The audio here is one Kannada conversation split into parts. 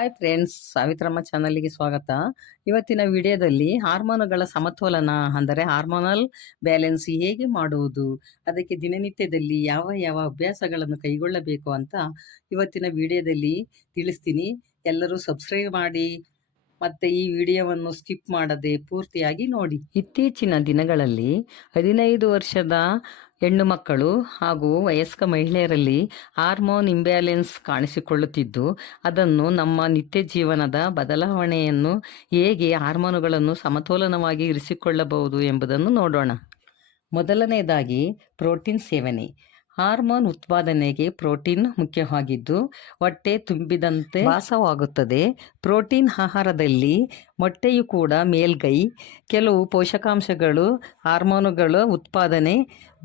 ಹಾಯ್ ಫ್ರೆಂಡ್ಸ್, ಸಾವಿತ್ರಮ್ಮ ಚಾನಲ್ಗೆ ಸ್ವಾಗತ. ಇವತ್ತಿನ ವಿಡಿಯೋದಲ್ಲಿ ಹಾರ್ಮೋನುಗಳ ಸಮತೋಲನ ಅಂದರೆ ಹಾರ್ಮೋನಲ್ ಬ್ಯಾಲೆನ್ಸ್ ಹೇಗೆ ಮಾಡುವುದು, ಅದಕ್ಕೆ ದಿನನಿತ್ಯದಲ್ಲಿ ಯಾವ ಯಾವ ಅಭ್ಯಾಸಗಳನ್ನು ಕೈಗೊಳ್ಳಬೇಕು ಅಂತ ಇವತ್ತಿನ ವಿಡಿಯೋದಲ್ಲಿ ತಿಳಿಸ್ತೀನಿ. ಎಲ್ಲರೂ ಸಬ್ಸ್ಕ್ರೈಬ್ ಮಾಡಿ ಮತ್ತು ಈ ವಿಡಿಯೋವನ್ನು ಸ್ಕಿಪ್ ಮಾಡದೆ ಪೂರ್ತಿಯಾಗಿ ನೋಡಿ. ಇತ್ತೀಚಿನ ದಿನಗಳಲ್ಲಿ 15 ವರ್ಷದ ಹೆಣ್ಣು ಮಕ್ಕಳು ಹಾಗೂ ವಯಸ್ಕ ಮಹಿಳೆಯರಲ್ಲಿ ಹಾರ್ಮೋನ್ ಇಂಬ್ಯಾಲೆನ್ಸ್ ಕಾಣಿಸಿಕೊಳ್ಳುತ್ತಿದ್ದು, ಅದನ್ನು ನಮ್ಮ ನಿತ್ಯ ಜೀವನದ ಬದಲಾವಣೆಯನ್ನು ಹೇಗೆ ಹಾರ್ಮೋನುಗಳನ್ನು ಸಮತೋಲನವಾಗಿ ಇರಿಸಿಕೊಳ್ಳಬಹುದು ಎಂಬುದನ್ನು ನೋಡೋಣ. ಮೊದಲನೆಯದಾಗಿ ಪ್ರೋಟೀನ್ ಸೇವನೆ. ಹಾರ್ಮೋನ್ ಉತ್ಪಾದನೆಗೆ ಪ್ರೋಟೀನ್ ಮುಖ್ಯವಾಗಿದ್ದು ಹೊಟ್ಟೆ ತುಂಬಿದಂತೆ ಭಾಸವಾಗುತ್ತದೆ. ಪ್ರೋಟೀನ್ ಆಹಾರದಲ್ಲಿ ಮೊಟ್ಟೆಯು ಕೂಡ ಮೇಲ್ಗೈ. ಕೆಲವು ಪೋಷಕಾಂಶಗಳು ಹಾರ್ಮೋನುಗಳ ಉತ್ಪಾದನೆ,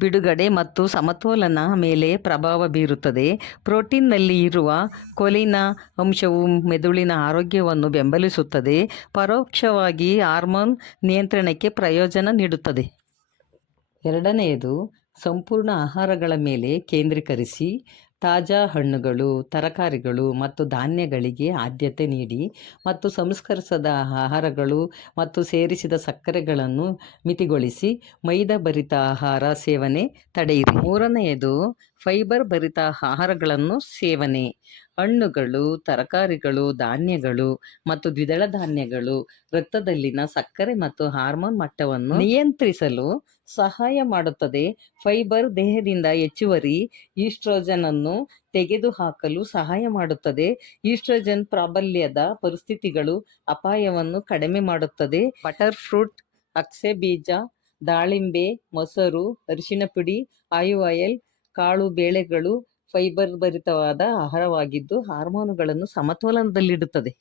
ಬಿಡುಗಡೆ ಮತ್ತು ಸಮತೋಲನ ಮೇಲೆ ಪ್ರಭಾವ ಬೀರುತ್ತದೆ. ಪ್ರೋಟೀನ್ನಲ್ಲಿ ಇರುವ ಕೊಲಿನ ಅಂಶವು ಮೆದುಳಿನ ಆರೋಗ್ಯವನ್ನು ಬೆಂಬಲಿಸುತ್ತದೆ, ಪರೋಕ್ಷವಾಗಿ ಹಾರ್ಮೋನ್ ನಿಯಂತ್ರಣಕ್ಕೆ ಪ್ರಯೋಜನ ನೀಡುತ್ತದೆ. ಎರಡನೆಯದು ಸಂಪೂರ್ಣ ಆಹಾರಗಳ ಮೇಲೆ ಕೇಂದ್ರೀಕರಿಸಿ. ತಾಜಾ ಹಣ್ಣುಗಳು, ತರಕಾರಿಗಳು ಮತ್ತು ಧಾನ್ಯಗಳಿಗೆ ಆದ್ಯತೆ ನೀಡಿ ಮತ್ತು ಸಂಸ್ಕರಿಸದ ಆಹಾರಗಳು ಮತ್ತು ಸೇರಿಸಿದ ಸಕ್ಕರೆಗಳನ್ನು ಮಿತಿಗೊಳಿಸಿ. ಮೈದಾ ಭರಿತ ಆಹಾರ ಸೇವನೆ ತಡೆಯಿರಿ. ಮೂರನೆಯದು ಫೈಬರ್ ಭರಿತ ಆಹಾರಗಳನ್ನು ಸೇವನೆ. ಹಣ್ಣುಗಳು, ತರಕಾರಿಗಳು, ಧಾನ್ಯಗಳು ಮತ್ತು ದ್ವಿದಳ ಧಾನ್ಯಗಳು ರಕ್ತದಲ್ಲಿನ ಸಕ್ಕರೆ ಮತ್ತು ಹಾರ್ಮೋನ್ ಮಟ್ಟವನ್ನು ನಿಯಂತ್ರಿಸಲು ಸಹಾಯ ಮಾಡುತ್ತದೆ. ಫೈಬರ್ ದೇಹದಿಂದ ಹೆಚ್ಚುವರಿ ಈಸ್ಟ್ರೋಜನ್ ಅನ್ನು ತೆಗೆದುಹಾಕಲು ಸಹಾಯ ಮಾಡುತ್ತದೆ. ಈಸ್ಟ್ರೋಜನ್ ಪ್ರಾಬಲ್ಯದ ಪರಿಸ್ಥಿತಿಗಳು ಅಪಾಯವನ್ನು ಕಡಿಮೆ ಮಾಡುತ್ತದೆ. ಬಟರ್ ಫ್ರೂಟ್, ಅಗಸೆ ಬೀಜ, ದಾಳಿಂಬೆ, ಮೊಸರು, ಅರಿಶಿನ ಪುಡಿ, ಆಲಿವ್ ಆಯಿಲ್, ಕಾಳು ಬೇಳೆಗಳು ಫೈಬರ್ ಭರಿತವಾದ ಆಹಾರವಾಗಿದ್ದು ಹಾರ್ಮೋನುಗಳನ್ನು ಸಮತೋಲನದಲ್ಲಿಡುತ್ತದೆ.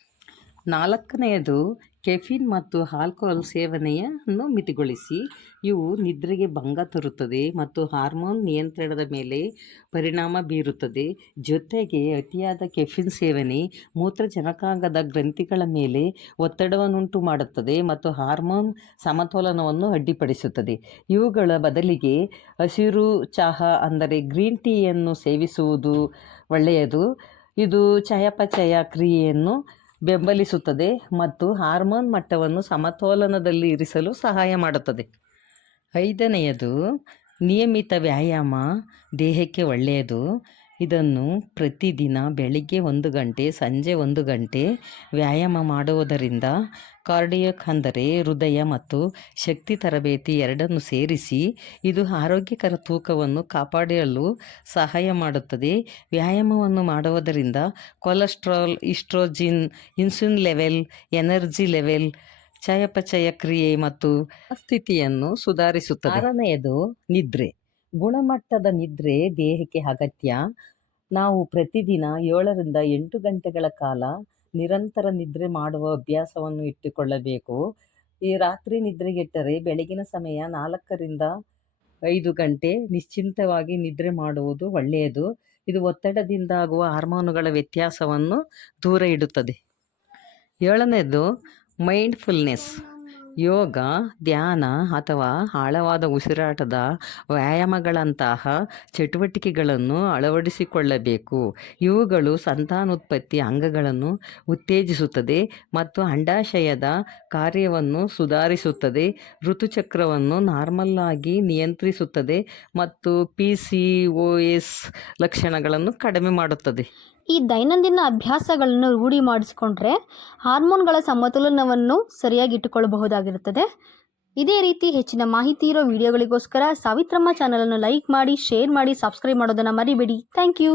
ನಾಲ್ಕನೆಯದು ಕೆಫಿನ್ ಮತ್ತು ಆಲ್ಕೋಹಾಲ್ ಸೇವನೆಯನ್ನು ಮಿತಿಗೊಳಿಸಿ. ಇವು ನಿದ್ರೆಗೆ ಭಂಗ ತರುತ್ತದೆ ಮತ್ತು ಹಾರ್ಮೋನ್ ನಿಯಂತ್ರಣದ ಮೇಲೆ ಪರಿಣಾಮ ಬೀರುತ್ತದೆ. ಜೊತೆಗೆ ಅತಿಯಾದ ಕೆಫಿನ್ ಸೇವನೆ ಮೂತ್ರಜನಕಾಂಗದ ಗ್ರಂಥಿಗಳ ಮೇಲೆ ಒತ್ತಡವನ್ನುಂಟು ಮಾಡುತ್ತದೆ ಮತ್ತು ಹಾರ್ಮೋನ್ ಸಮತೋಲನವನ್ನು ಅಡ್ಡಿಪಡಿಸುತ್ತದೆ. ಇವುಗಳ ಬದಲಿಗೆ ಹಸಿರು ಚಹಾ ಅಂದರೆ ಗ್ರೀನ್ ಟೀಯನ್ನು ಸೇವಿಸುವುದು ಒಳ್ಳೆಯದು. ಇದು ಚಯಾಪಚಯ ಕ್ರಿಯೆಯನ್ನು ಬೆಂಬಲಿಸುತ್ತದೆ ಮತ್ತು ಹಾರ್ಮೋನ್ ಮಟ್ಟವನ್ನು ಸಮತೋಲನದಲ್ಲಿ ಇರಿಸಲು ಸಹಾಯ ಮಾಡುತ್ತದೆ. ಐದನೆಯದು ನಿಯಮಿತ ವ್ಯಾಯಾಮ ದೇಹಕ್ಕೆ ಒಳ್ಳೆಯದು. ಇದನ್ನು ಪ್ರತಿದಿನ ಬೆಳಿಗ್ಗೆ 1 ಗಂಟೆ, ಸಂಜೆ 1 ಗಂಟೆ ವ್ಯಾಯಾಮ ಮಾಡುವುದರಿಂದ ಕಾರ್ಡಿಯಾಕ್ ಅಂದರೆ ಹೃದಯ ಮತ್ತು ಶಕ್ತಿ ತರಬೇತಿ ಎರಡನ್ನು ಸೇರಿಸಿ ಇದು ಆರೋಗ್ಯಕರ ತೂಕವನ್ನು ಕಾಪಾಡಲು ಸಹಾಯ ಮಾಡುತ್ತದೆ. ವ್ಯಾಯಾಮವನ್ನು ಮಾಡುವುದರಿಂದ cholesterol, estrogen, insulin level, energy level, ಚಯಾಪಚಯ ಕ್ರಿಯೆ ಮತ್ತು ಸ್ಥಿತಿಯನ್ನು ಸುಧಾರಿಸುತ್ತದೆ. ಆರನೆಯದು ನಿದ್ರೆ. ಗುಣಮಟ್ಟದ ನಿದ್ರೆ ದೇಹಕ್ಕೆ ಅಗತ್ಯ. ನಾವು ಪ್ರತಿದಿನ 7 ರಿಂದ 8 ಗಂಟೆಗಳ ಕಾಲ ನಿರಂತರ ನಿದ್ರೆ ಮಾಡುವ ಅಭ್ಯಾಸವನ್ನು ಇಟ್ಟುಕೊಳ್ಳಬೇಕು. ಈ ರಾತ್ರಿ ನಿದ್ರೆಗೆಟ್ಟರೆ ಬೆಳಗಿನ ಸಮಯ 4 ರಿಂದ 5 ಗಂಟೆ ನಿಶ್ಚಿಂತವಾಗಿ ನಿದ್ರೆ ಮಾಡುವುದು ಒಳ್ಳೆಯದು. ಇದು ಒತ್ತಡದಿಂದ ಆಗುವ ಹಾರ್ಮೋನುಗಳ ವ್ಯತ್ಯಾಸವನ್ನು ದೂರ ಇಡುತ್ತದೆ. ಏಳನೇದು ಮೈಂಡ್ಫುಲ್ನೆಸ್. ಯೋಗ, ಧ್ಯಾನ ಅಥವಾ ಆಳವಾದ ಉಸಿರಾಟದ ವ್ಯಾಯಾಮಗಳಂತಹ ಚಟುವಟಿಕೆಗಳನ್ನು ಅಳವಡಿಸಿಕೊಳ್ಳಬೇಕು. ಇವುಗಳು ಸಂತಾನೋತ್ಪತ್ತಿ ಅಂಗಗಳನ್ನು ಉತ್ತೇಜಿಸುತ್ತದೆ ಮತ್ತು ಅಂಡಾಶಯದ ಕಾರ್ಯವನ್ನು ಸುಧಾರಿಸುತ್ತದೆ, ಋತುಚಕ್ರವನ್ನು ನಾರ್ಮಲ್ ಆಗಿ ನಿಯಂತ್ರಿಸುತ್ತದೆ ಮತ್ತು PCOS ಲಕ್ಷಣಗಳನ್ನು ಕಡಿಮೆ ಮಾಡುತ್ತದೆ. ಈ ದೈನಂದಿನ ಅಭ್ಯಾಸಗಳನ್ನು ರೂಢಿ ಮಾಡಿಸಿಕೊಂಡ್ರೆ ಹಾರ್ಮೋನ್ಗಳ ಸಮತೋಲನವನ್ನು ಸರಿಯಾಗಿ ಇಟ್ಟುಕೊಳ್ಳಬಹುದಾಗಿರುತ್ತದೆ. ಇದೇ ರೀತಿ ಹೆಚ್ಚಿನ ಮಾಹಿತಿ ಇರೋ ವಿಡಿಯೋಗಳಿಗೋಸ್ಕರ ಸಾವಿತ್ರಮ್ಮ ಚಾನಲನ್ನು ಲೈಕ್ ಮಾಡಿ, ಶೇರ್ ಮಾಡಿ, ಸಬ್ಸ್ಕ್ರೈಬ್ ಮಾಡೋದನ್ನು ಮರಿಬೇಡಿ. Thank you.